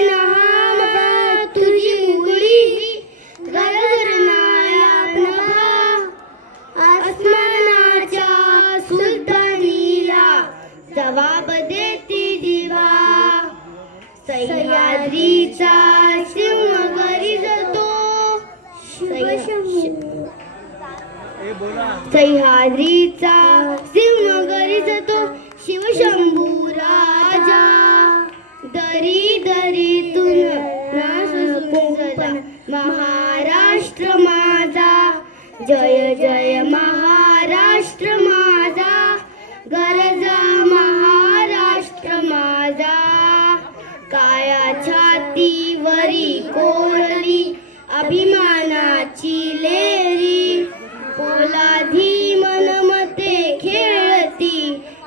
नहा तुझी मुळी गरगरणाया नभा आसमानाच्या सुलतानीला जवाब देती दिवा सह्याद्रीचा सिंह गरिजतो सह्याद्रीचा सिंह गरिजतो शिवशंभू राजा दरी दरीतून नासुसुंजला महाराष्ट्र माझा जय जय महाराष्ट्र माझा गरजा महाराष्ट्र माझा काया छातीवरी कोरली अभिमानाची लेरी पोलादी मनमते खेळती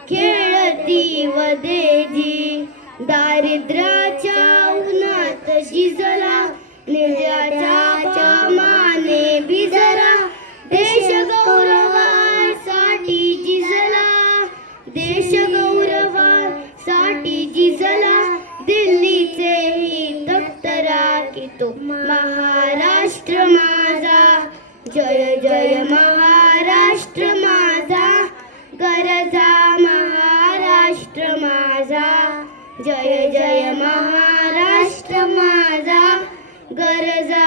खेळती वदेजी दारिद्र्याच्या उन्हात शिजला निर्जाच्या माने बिजरा देश गौरवासाठी जिजला देश गौरवासाठी जिजला दिल्लीचे ही तख्त राखितो महाराष्ट्र माझा जय जय महाराष्ट्र माझा गरजा महाराष्ट्र माझा जय जय महाराष्ट्र माझा गरजा